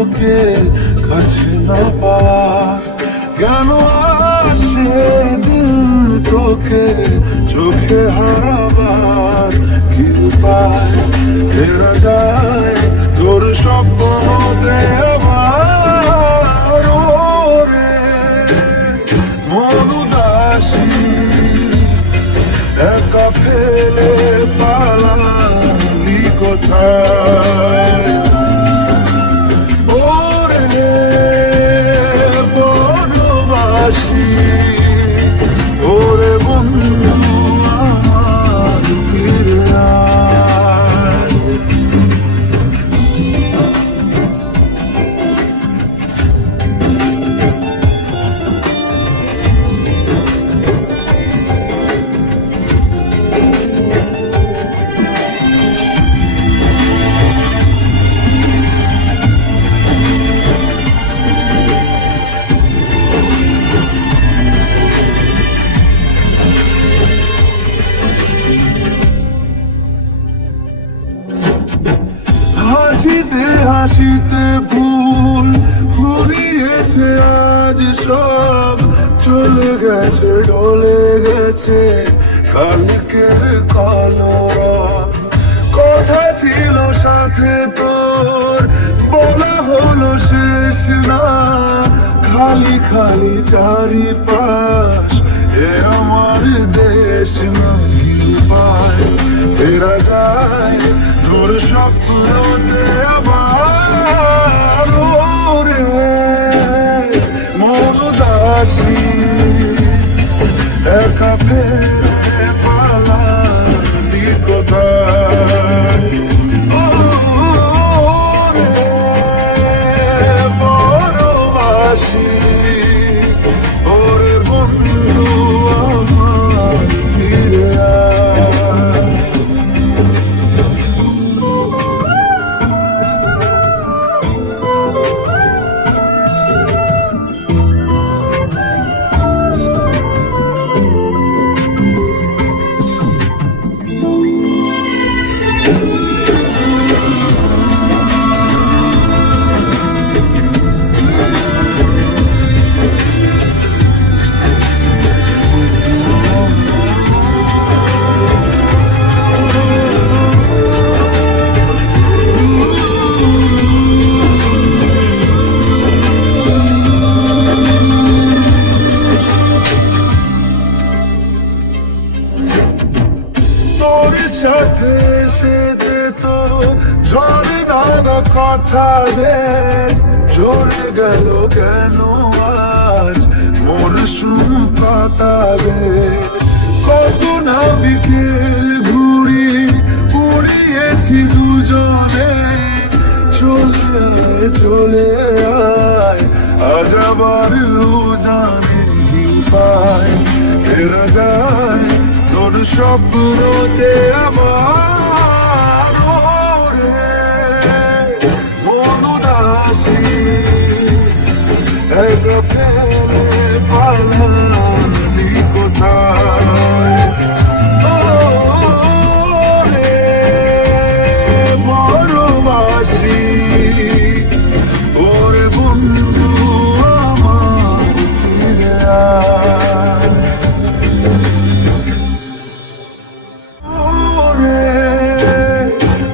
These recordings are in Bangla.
তোকে কাছে না পাওয়ার। কেন আসে দিন তোকে চোখে হারাবার, কি উপায় ফেরা যায় তোর স্বপ্নতে আবার। ওরে মন উদাসী একা ফেলে পালালি কোথায়। ওরে বনবাসী, ওরে বন্ধু আমার ফিরে আয়। হাসিতে হাসিতে ভুল ফুরিয়েছে আজ সব, চলে গেছে ডলে গেছে কালকের কলরব। কথা ছিল সাথে তোর বলা হলো শেষ না, খালি খালি চারিপাশ এ আমার দেশ না। পায় ফেরা যায় তোর স্বপ্নতে আবার। ওরে মন উদাসী একা ফেরে পালালি কোথায়। ওরে পরবাসী, ওরে বন্ধু আমার ফিরে আয়। তোর সাথে সে যেত ঝড় নানা কথা দে, ঝরে গেল কেন আজ মরশুম পাতাদের। কত না বিকেল ঘুরি পুড়িয়েছি দুজনে, চলে আয় আজ আবার জানে কি উপায় ফেরা যায় তোর স্বপ্নতে আমার। ওরে মন উদাসী একা ফেলে পালালি কোথায়। ওরে পরবাসী, ওরে বন্ধু আমার ফিরে আয়।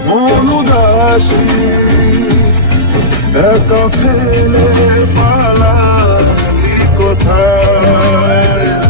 মন উদাসী একা ফেলে পালালি কোথায়।